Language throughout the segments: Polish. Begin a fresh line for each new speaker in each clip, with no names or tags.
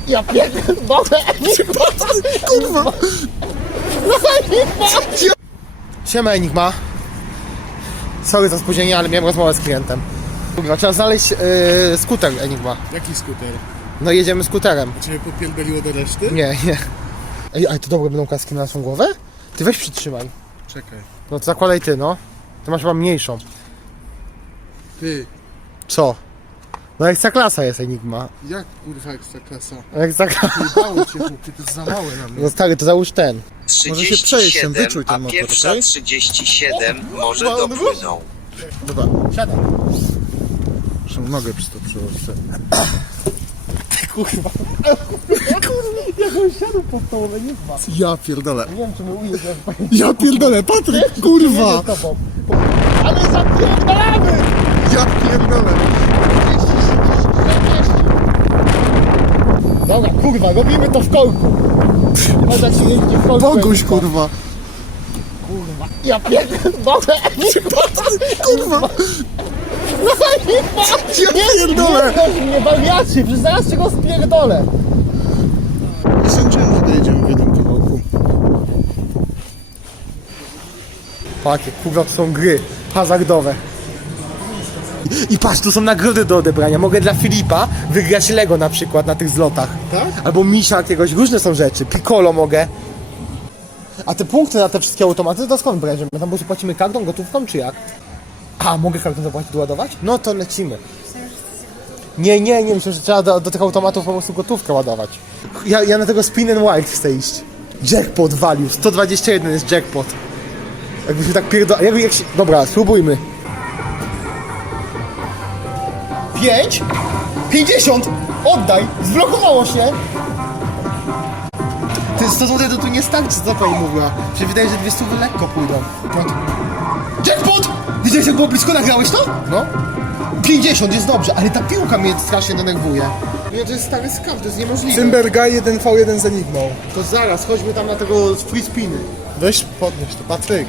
Ja pierdolę!
Kurwa!
Siema Enigma. Sorry za spóźnienie, ale miałem rozmowę z klientem. Kurwa, trzeba znaleźć skuter Enigma.
Jaki skuter?
No jedziemy skuterem.
A ciebie podpierdoliło do reszty?
Nie. Ej, ale to dobre będą kaski na naszą głowę? Ty weź przytrzymaj.
Czekaj.
No to zakładaj ty, no. Ty masz chyba mniejszą.
Ty,
Co? No ekstra klasa jest Enigma.
jak kurwa ekstra klasa?
Ekstra klasa.
Jebało cię, chłopie, to jest za małe na mnie.
No stary, to załóż ten.
Może się przejść tym,
37,
wyczuj ten
a
motor,
pierwsza
okej?
37 może
no,
dopłynął.
Dobra, siadaj.
Muszę nogę przez to przełożyć.
Kurwa. Jak on siadł pod tą Enigma.
Ja pierdolę.
Nie wiem, czy mu ujeżdżasz.
Ja pierdolę, Patryk, kurwa!
Ale zapierdalamy!
Ja pierdolę.
Dobra, kurwa, robimy to w korku. Chodź, jak się jeździ w korku.
Boguś, kurwa.
Kurwa. Ja pierdolę.
Kurwa. Ja pierdolę.
Nie, mnie wariacie, przecież zaraz cię go spierdolę.
Nie sądziłem, że dojedziemy w jednym kawałku.
Pakie, kurwa, to są gry hazardowe. I patrz, tu są nagrody do odebrania. Mogę dla Filipa wygrać Lego na przykład na tych zlotach.
Tak?
Albo misia jakiegoś, różne są rzeczy. Piccolo mogę. A te punkty na te wszystkie automaty to skąd brać? My tam po prostu płacimy kartą, gotówką czy jak? A, mogę kartą zapłacić, doładować? No to lecimy. Nie, myślę, że trzeba do tych automatów po prostu gotówkę ładować. Ja na tego spin and wild chcę iść. Jackpot value, 121 jest jackpot. Jakbyśmy tak jak się... Dobra, spróbujmy. 5? 50? Oddaj! Zblokowało się! Ty 100 zł to tu nie starczy, co pani mówiła. Się wydaje, że 200 lekko pójdą. Jackpot! Widziałeś, jak było blisko, nagrałeś to?
No.
50 jest dobrze, ale ta piłka mnie strasznie denerwuje. Nie, to jest stary skaw, to jest niemożliwe.
Cymberga 1v1 z Enigmą.
To zaraz, chodźmy tam na tego free spiny.
Weź podnieś to, Patryk.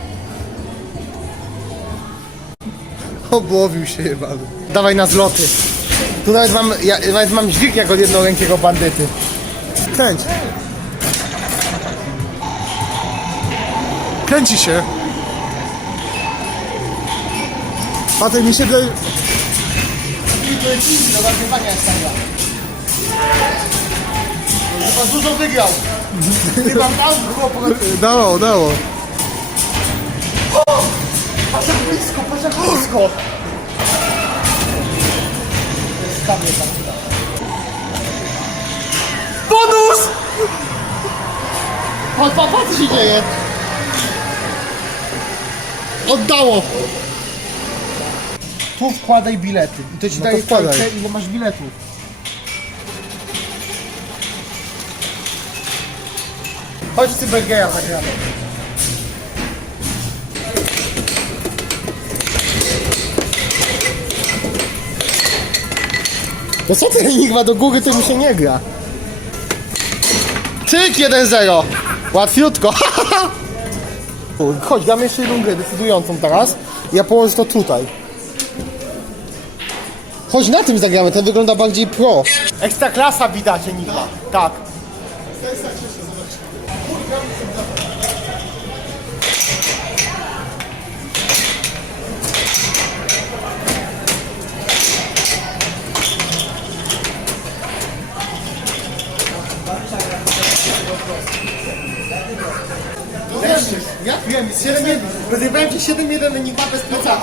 Obłowił się jebany.
Dawaj na zloty. Tu nawet mam dźwig jak od jednorękiego bandyty.
Kręć. Kręci się. Patryk, mi się wydaje...
Do nagrywania jest taka. Pan dużo wygrał. Chyba tam było po...
Dało.
Patrz jak blisko. Jest kamień tam. Bonus! Patrz, co się dzieje? Oddało! Tu wkładaj bilety. I to ci
No to
daje
wkładaj.
kartę, ile masz biletów. Chodź Cybergeja zagramy. To co ty Enigma do góry, to mi się nie gra. Cyk 1-0. Łatwiutko. Chodź, damy jeszcze jedną grę decydującą teraz. Ja położę to tutaj. Chodź, na tym zagramy, ten wygląda bardziej pro. Ekstra klasa widać Enigma. Tak. Ja wiem, 7-1. Rozjebałem ci 7-1 Enigma bez plecaka.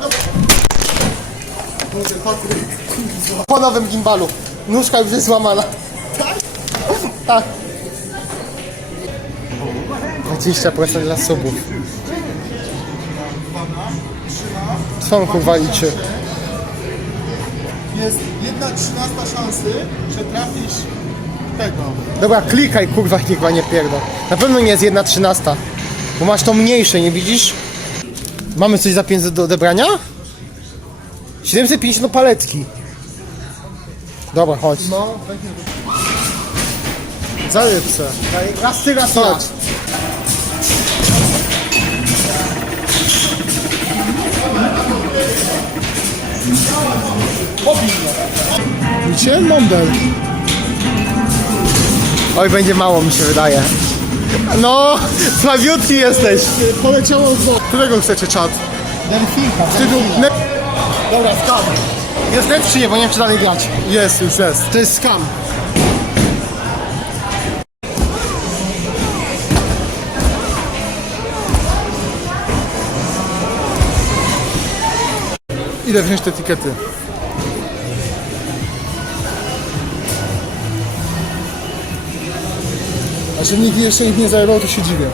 Po nowym gimbalu. Nóżka już jest złamana. Tak? Tak. 20% dla subów. Co on kurwa liczy?
Jest 1/13 szansy, że trafisz tego.
Dobra, klikaj kurwa, niech nie pierdol. Na pewno nie jest 1/13. Bo masz to mniejsze, nie widzisz? Mamy coś za 500 do odebrania? 750 do paletki. Dobra, chodź.
No, zajebce.
Raz ty, raz ja.
Chodź.
Pobij mnie.
Widzicie? Mąbel.
Oj, będzie mało, mi się wydaje. No, słabiutki jesteś.
Poleciało z boku. Którego chcecie czat?
Delfinka.
Ne-
Dobra, skam. Jest net czy nie, bo nie wiem, czy dalej grać.
Jest, już jest.
To jest skam.
Idę wziąć te etykiety. A że nikt jeszcze ich nie zajebał, to się dziwię.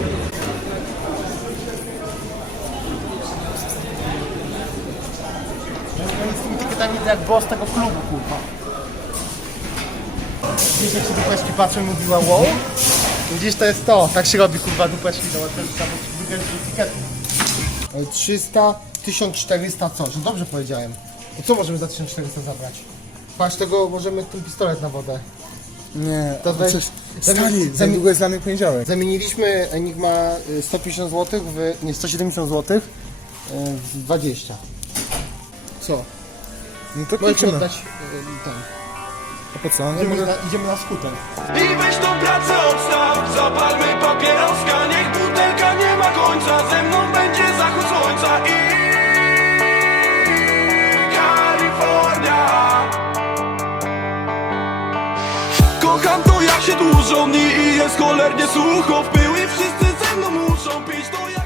Z tymi etykietami to jak boss tego klubu, kurwa. Widzisz, jak się dupeczki patrzą i mówiła wow? Widzisz, to jest to. Tak się robi, kurwa, dupeczki. To trzeba wygrać etykiety. 300, 1400 co? Że dobrze powiedziałem. To co możemy za 1400 zabrać? Patrz, tego możemy ten pistolet na wodę.
Nie,
To weź-
Stali, za długo jest dla mnie poniedziałek.
Zamieniliśmy Enigma 150 zł w... nie, 170 zł w 20.
Co? No to
Możecie
kończymy.
oddać ten.
A po co? Nie mogę...
Idziemy na skuter.
I weź tą pracę odstaw, zapalmy papieroska. Niech butelka nie ma końca, ze mną będzie zachód słońca i Kalifornia. Kocham to jak się dłużą dni i jest cholernie sucho w pył i wszyscy ze mną muszą pić to jak